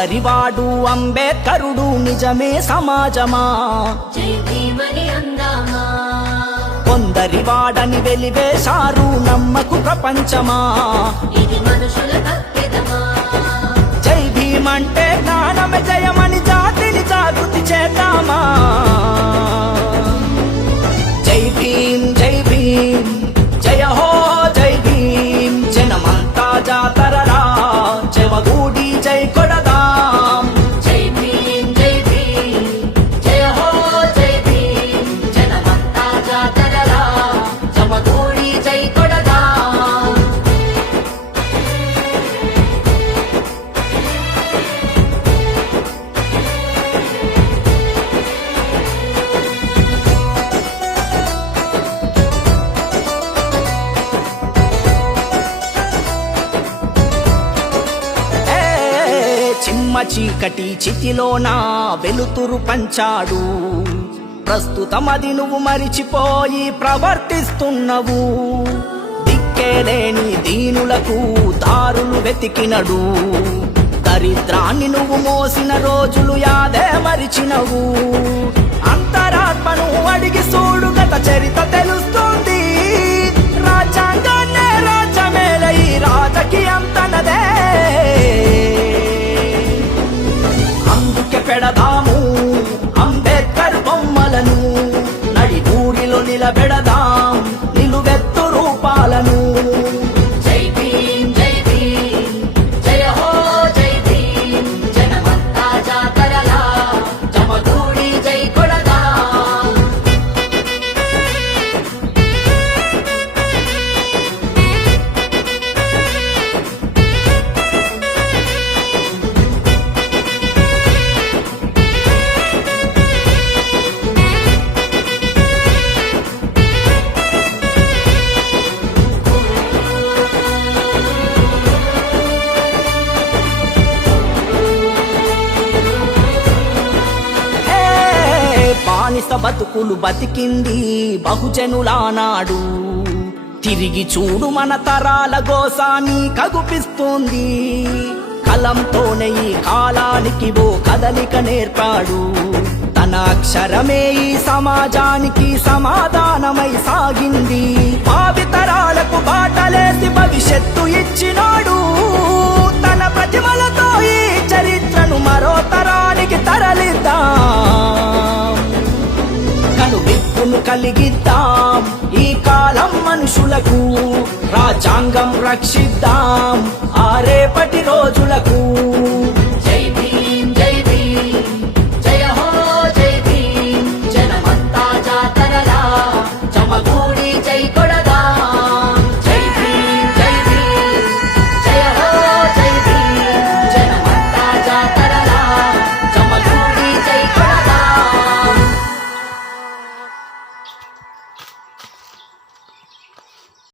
కొందరివాడు అంబేద్కరుడు నిజమే సమాజమా, కొందరివాడని వెలివేశారు నమ్మకు ప్రపంచమా. జై భీమ్ అంటే జ్ఞానమే జయమని జాతిని జాగృతి చేద్దామా. జై భీమ్ జై భీమ్ జయ హో జై భీమ్, జనమంతా జాతరరా చెవగూడి జై కొడదాం. జై భీమ్ జై భీమ్ జయ హో జై భీమ్, జనమంతా జాతరరా చెవగూడి జై కొడదాం. చిమ్మ చీకటి చితిలోన వెలుతురు పంచాడు, ప్రస్తుతమది నువ్వు మరిచిపోయి ప్రవర్తిస్తున్నవు. దిక్కేలేని దీనులకు దారులు వెతికినడు, దరిద్రాన్ని నువ్వు మోసిన రోజులు యాదే మరిచినవు. అంతరాత్మను అడిగి చూడు గత చరిత్ర తెలుస్తుంది, రాజ్యాంగాన్నే రాజ్యమేల ఈ రాజకీయం తనదే. అందుకే పెడదాము అంబేద్కర్ బొమ్మలను, నడిగూడిలో నిలబెడదాం నిలువెత్తు రూపాలను. జై భీమ్ జై భీమ్ జయ హో జై భీమ్, జనమంతా జాతరలా జమగూడి జై కొడదాం. బానిస బతుకులు బతికింది బహుజనులానాడు, తిరిగి చూడు మన తరాల గోసాని కగుపిస్తోంది. కలంతోనే ఈ కాలానికి ఓ కదలిక నేర్పాడు, తన అక్షరమే ఈ సమాజానికి సమాధానమై సాగింది. భావితరాలకు బాటలేసి భవిష్యత్తు ఇచ్చినాడు, తన ప్రతిమలతో ఈ చరిత్రను మరో తరానికి తరలిద్దాం. కనువిప్పును కలిగిద్దాం ఈ కాలం మనుషులకు, రాజ్యాంగం రక్షిద్దాం ఆ రేపటి రోజులకు.